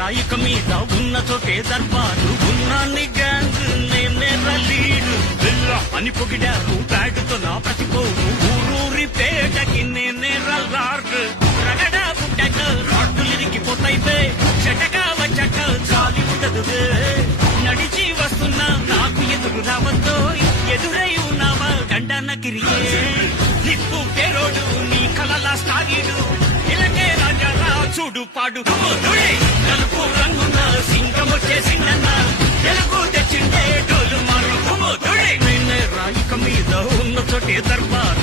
రాయిక మీద ఉన్న చోటే దర్బారు ఉన్నాన్ని గ్యాంగ్ నేనే లీడు అని పొగిడారు బ్యాడుతో నా ప్రతిపోరు ఊరూరి పేటకి నేనే రల్లార్డు రగడ పుట్టక రాడ్డులిరిగిపోతాయితే చెటగా వచ్చాక చాలి ఉండదు నడిచి వస్తున్నా నాకు ఎదురు రావద్దో ఎదురై ఉన్నావా గండనగిరియే నిప్పు పేరోడు నీ కలలా స్టాగిడు ఇలాగే రాజా చూడు పాడు నలుపు రంగున సింగం వచ్చేసిందన్న తెలుగు తెచ్చిండే డోలు మారు నిన్నే రాయిక మీద ఉన్న చోటే దర్బారు